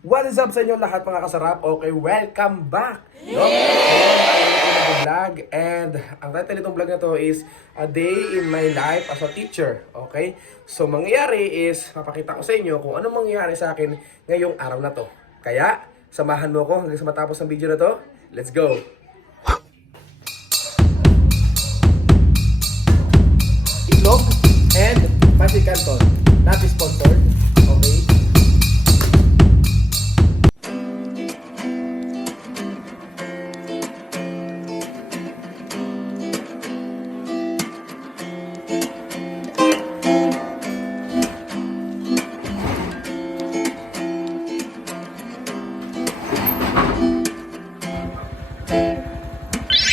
What is up sa inyo lahat mga kasarap? Okay, welcome back! No? So, vlog and ang title nitong vlog na to is A Day in My Life as a Teacher. Okay? So, mangyayari is papakita ko sa inyo kung ano mangyayari sa akin ngayong araw na to. Kaya, samahan mo ko hanggang sa matapos ng video na to. Let's go! Itlog and Pancit Canton. Not sponsored. Okay?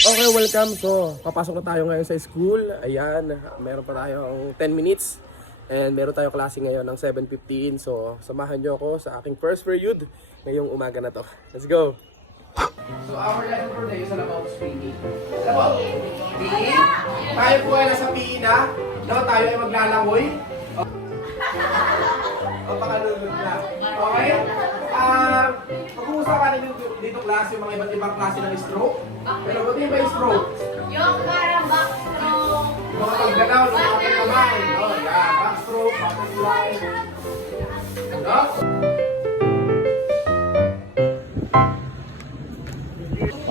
Okay, welcome. So, papasok na tayo ngayon sa school. Ayan, meron pa tayong 10 minutes. And meron tayong klase ngayon ng 7:15. So, samahan nyo ako sa aking first period ngayong umaga na to. Let's go! So, our lesson for today is all about PE. Alam mo, PE? Tayo po ay nasa PE na. No, tayo ay maglalangoy. O, pakalulog na. Okay? Pag-uusapan natin dito klase yung mga iba't ibang klase ng stroke. Pero ba't yung ba yung stroke? Yung parang backstroke. Yung mga paggalaw, yung mga pagkamay. No, yan. Backstroke, butterfly. No?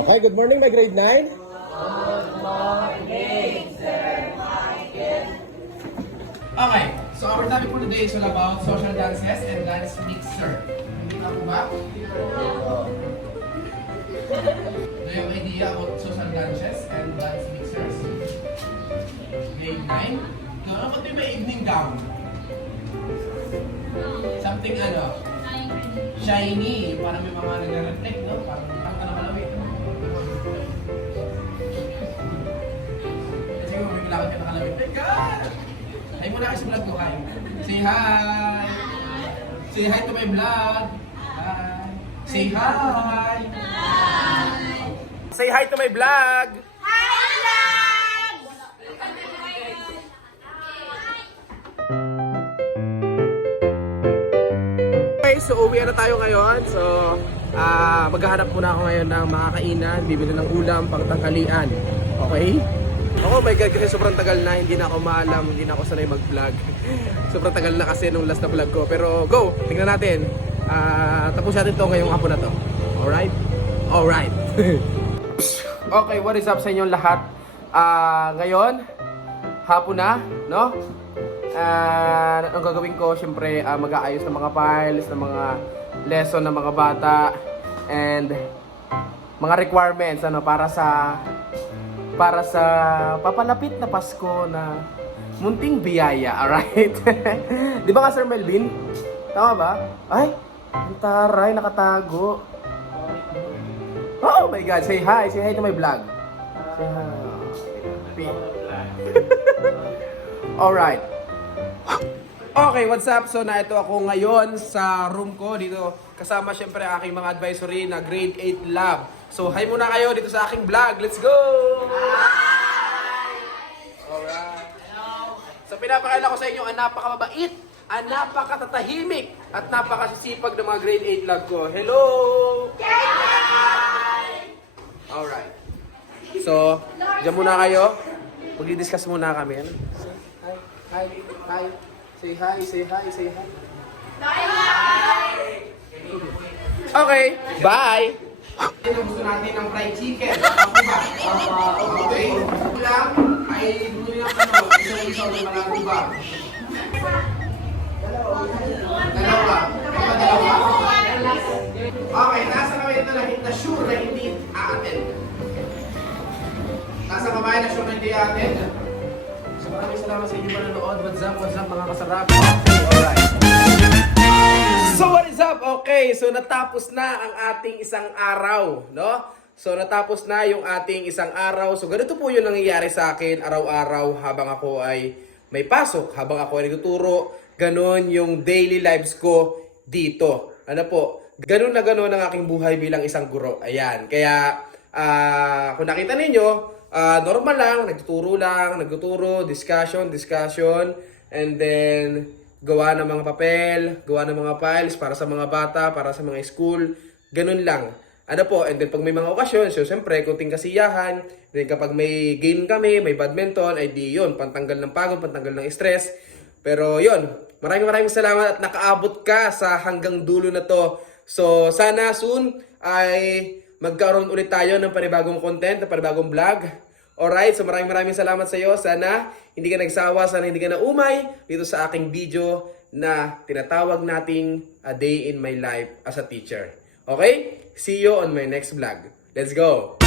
Okay, good morning my grade 9. Good morning, Sir Michael. Okay, so our topic for today is all about social dances and dance mixer. Hindi ka po ba? Do you have idea about social dances and dance mixers? Grade 9? Ano ba ito yung may evening gown? Something ano? Shiny. Parang may mga nagre-reflect, no? Parang ano malamig. Kasi kung may kailangan ka nakalamig. Teka! Hi muna kayo sa vlog ko, hi. Say hi! Say hi to my vlog! Hi! Say hi! Say hi to my vlog! Okay, so uwi na tayo ngayon. So, maghahanap muna ako ngayon ng mga kainan, bibili ng ulam, pangtangkalian. Okay? Oh my God, kasi sobrang tagal na, hindi na ako maalam, hindi na ako sanay mag-vlog. Sobrang tagal na kasi nung last na vlog ko. Pero go, tingnan natin. Tapos natin to ngayong hapon na to. Alright? Alright. Okay, what is up sa inyong lahat? Ngayon, hapon na, no? Ang gagawin ko, syempre, mag-aayos ng mga files, ng mga lesson ng mga bata, and mga requirements, ano, para sa papalapit na Pasko na munting biyaya, alright? Di ba nga, Sir Melvin? Tama ba? Ay, ang taray, nakatago. Oh my God, say hi to my vlog. Say hi. Alright. Okay, what's up? So, naito ako ngayon sa room ko dito. Kasama syempre aking mga advisory na grade 8 lab. So, hi muna kayo dito sa aking vlog. Let's go! Hi! Alright. Hello. So, pinapakita ko sa inyo ang napakamabait, ang napakatatahimik, at napakasisipag ng mga grade 8 lab ko. Hello! Hi! Alright. So, dyan muna kayo. Mag-discuss muna kami. Ano? Hi, hi, hi. Say hi, say hi, say hi. Bye! Okay, bye! Gusto natin ng fried chicken. Ako ba? Okay. Lang ay gusto lang ano, isang na malaki ba? Dalawa. Okay, nasa kami ito na sure na hindi aatin. Nasa kamay na sure na hindi aatin. So maraming salamat sa inyo manonood. What's up mga kasarap? Okay, alright. So what is up? Okay, so natapos na ang ating isang araw, no? So natapos na yung ating isang araw. So ganito po yung nangyayari sa akin araw-araw habang ako ay may pasok, habang ako ay nagtuturo. Ganon yung daily lives ko dito. Ano po? Ganon na ganon ang aking buhay bilang isang guro. Ayan. Kaya kung nakita ninyo, normal lang, nagtuturo, discussion, and then gawa ng mga papel, gawa ng mga files para sa mga bata, para sa mga school, ganun lang. Ano po, and then pag may mga okasyon, so siyempre, kunting kasiyahan, then kapag may game kami, may badminton, ay di yun, pantanggal ng pagod, pantanggal ng stress. Pero yun, maraming salamat at nakaabot ka sa hanggang dulo na to. So sana soon ay magkaroon ulit tayo ng panibagong content, ng panibagong vlog. Alright, so maraming salamat sa iyo. Sana hindi ka nagsawa, sana hindi ka naumay dito sa aking video na tinatawag nating A Day in My Life as a Teacher. Okay? See you on my next vlog. Let's go!